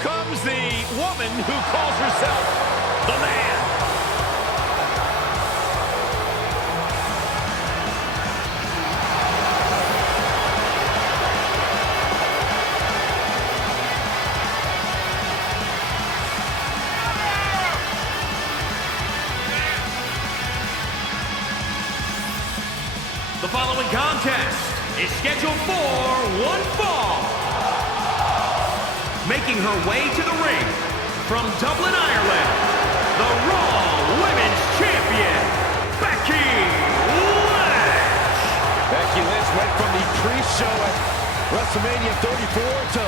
comes the woman who calls herself the Man. The following contest is scheduled for one fall. Making her way to the ring from Dublin, Ireland, the Raw Women's Champion, Becky Lynch. Becky Lynch went from the pre-show at WrestleMania 34 to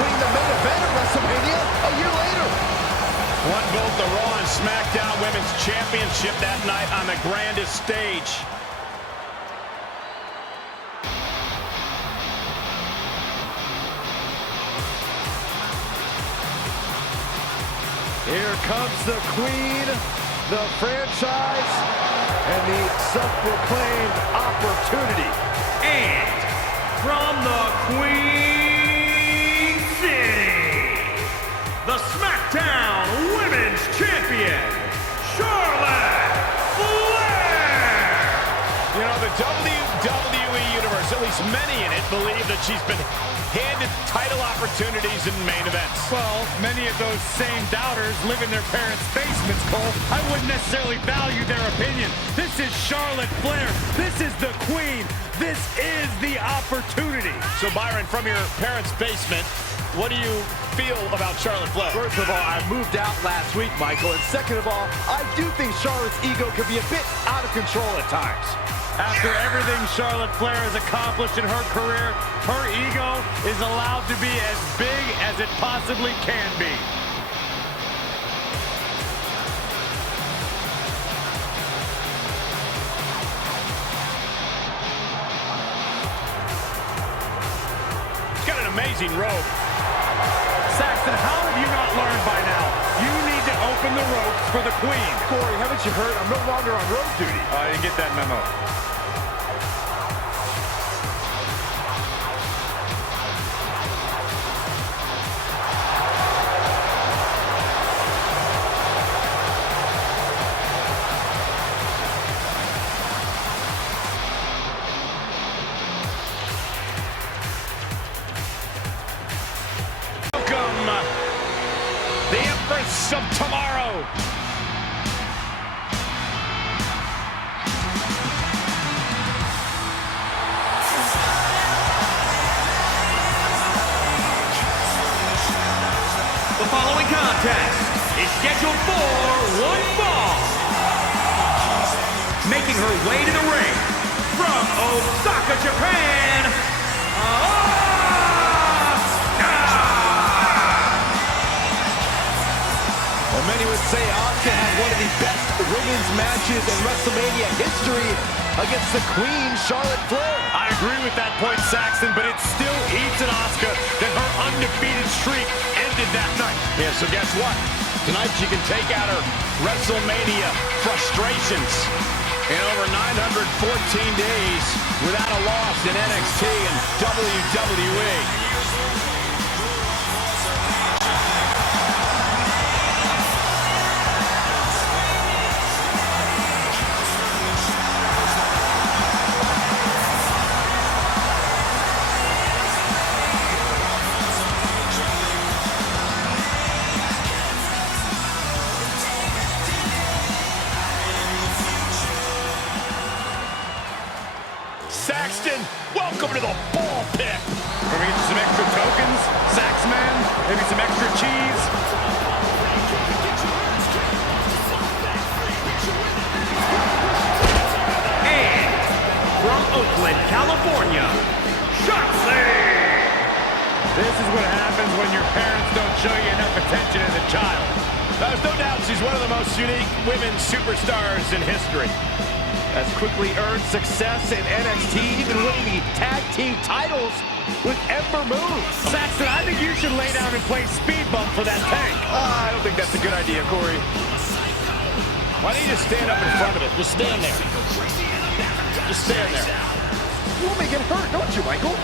winning the main event at WrestleMania a year later. Won both the Raw and SmackDown Women's Championship that night on the grandest stage. Here comes the Queen, the franchise, and the self-proclaimed opportunity. And from the Queen City, the SmackDown Women's Champion, Charlotte Flair. You know, the WWE Universe, at least many in it, believe that she's been handed title opportunities in main events. Well, many of those same doubters live in their parents' basements, Cole. I wouldn't necessarily value their opinion. This is Charlotte Flair. This is the Queen. This is the opportunity. So, Byron, from your parents' basement, what do you feel about Charlotte Flair? First of all, I moved out last week, Michael. And second of all, I do think Charlotte's ego could be a bit out of control at times. After everything Charlotte Flair has accomplished in her career, her ego is allowed to be as big as it possibly can be. She's got an amazing robe. Saxton, how have you not learned by now? You need to open the ropes for the Queen. Corey, haven't you heard? I'm no longer on road duty. I didn't get that memo. The Empress of Tomorrow. The following contest is scheduled for one fall. Making her way to the ring from Osaka, Japan, Many would say Asuka had one of the best women's matches in WrestleMania history against the Queen, Charlotte Flair. I agree with that point, Saxton, but it still eats at Asuka that her undefeated streak ended that night. Yeah, so guess what? Tonight she can take out her WrestleMania frustrations. In over 914 days without a loss in NXT and WWE. Saxton, welcome to the ball pit. Can we get you some extra tokens, Saxman? Maybe some extra cheese? and from Oakland, California, Shotzi. This is what happens when your parents don't show you enough attention as a child. There's no doubt she's one of the most unique women's superstars in history. Has quickly earned success in NXT, even winning the tag team titles with Ember Moon. Saxton, I think you should lay down and play speed bump for that tank. I don't think that's a good idea, Corey. Why don't you just stand up in front of it? Just stand there. Just stand there. You want me to get hurt, don't you, Michael?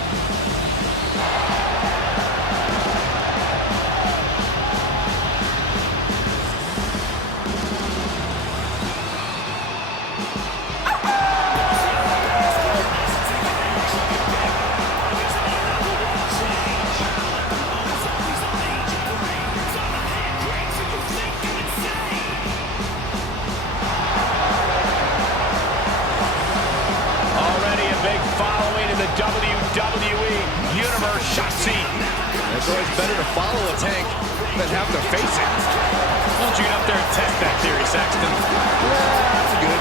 WWE Universe, Shotzi. It's always better to follow a tank than have to face it. Why don't you get up there and test that theory, Saxton? Yeah, that's good.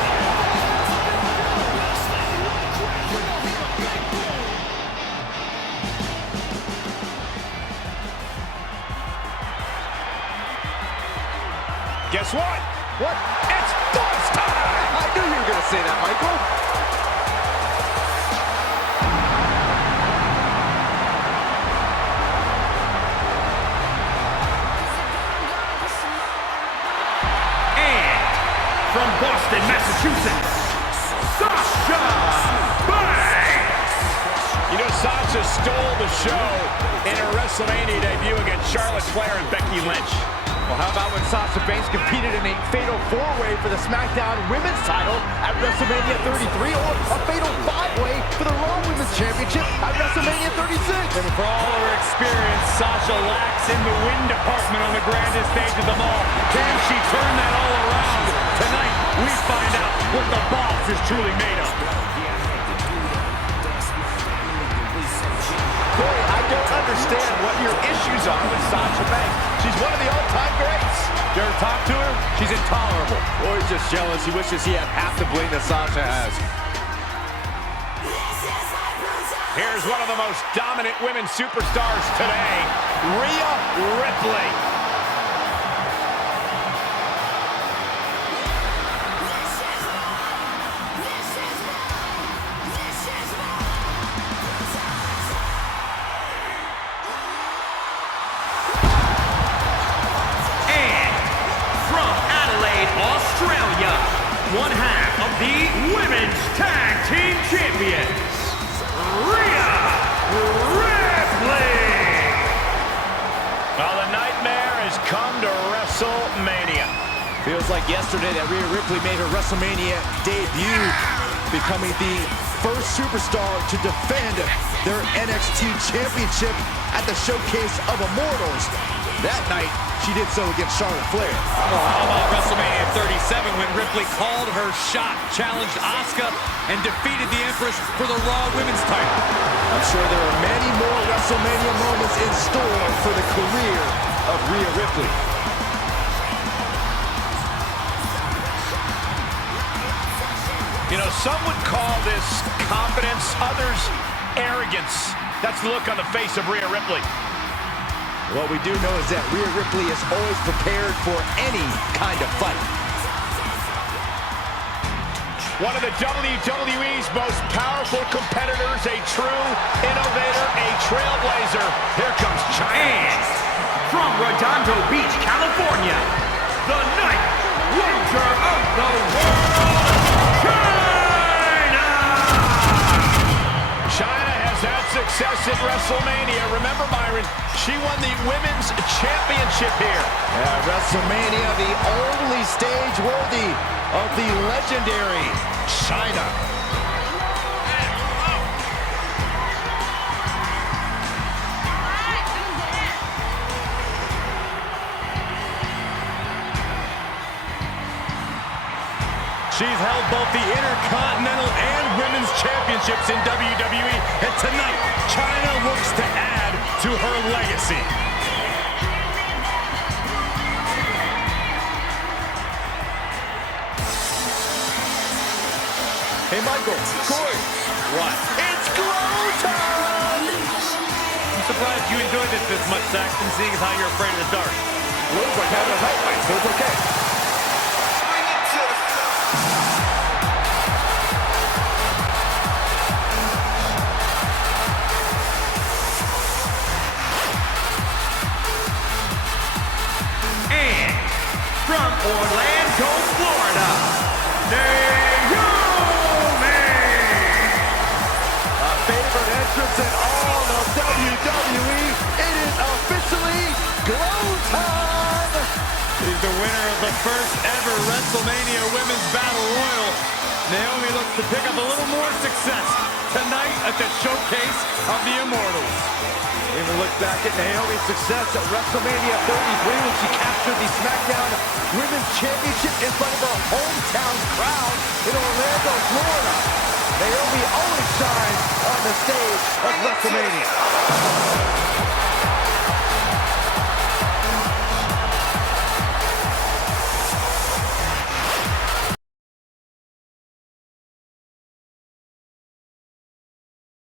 Guess what? What? It's Blitz time! I knew you were going to say that, Michael. And from Boston, Massachusetts, Sasha Banks. You know, Sasha stole the show in her WrestleMania debut against Charlotte Flair and Becky Lynch. Well, how about when Sasha Banks competed in a fatal four-way for the SmackDown Women's title at WrestleMania 33, or a fatal five-way for the Raw Women's Championship at WrestleMania 36? And for all of her experience, Sasha lacks in the win department on the grandest stage of them all. Can she turn that all around? Tonight, we find out what the boss is truly made of. Corey, I don't understand what your issues are with Sasha Banks. She's one of the all-time greats. You ever talk to her? She's intolerable. Or he's just jealous. He wishes he had half the bling that Sasha has. Here's one of the most dominant women superstars today, Rhea Ripley. Australia, one half of the Women's Tag Team Champions, Rhea Ripley. Well, the nightmare has come to WrestleMania. Feels like yesterday that Rhea Ripley made her WrestleMania debut, becoming the first superstar to defend their NXT Championship at the Showcase of Immortals. That night, she did so against Charlotte Flair. Well, how about WrestleMania 37 when Ripley called her shot, challenged Asuka, and defeated the Empress for the Raw Women's title? I'm sure there are many more WrestleMania moments in store for the career of Rhea Ripley. You know, some would call this confidence, others arrogance. That's the look on the face of Rhea Ripley. What we do know is that Rhea Ripley is always prepared for any kind of fight. One of the WWE's most powerful competitors, a true innovator, a trailblazer. Here comes Chyna. And from Redondo Beach, California, the Night Wonder of the World, Chyna! Chyna has had success at WrestleMania. Remember, Byron, she won the Women's Championship here. WrestleMania, the only stage worthy of the legendary Chyna. She's held both the Intercontinental and Women's Championships in WWE, and tonight, Chyna looks to add to her legacy. Hey, Michael, Corey. What? It's glow time! I'm surprised you enjoyed this much, Saxton, seeing as how you're afraid of the dark. Looks like having a night fight, so it's okay. And from Orlando, Florida, Naomi! A favorite entrance in all of WWE. It is officially glow time! She's the winner of the first ever WrestleMania Women's Battle Royal. Naomi looks to pick up a little more success tonight at the Showcase of the Immortals. Even look back at Naomi's success at WrestleMania 33 when she captured the SmackDown Women's Championship in front of her hometown crowd in Orlando, Florida. Naomi always shines on the stage of WrestleMania.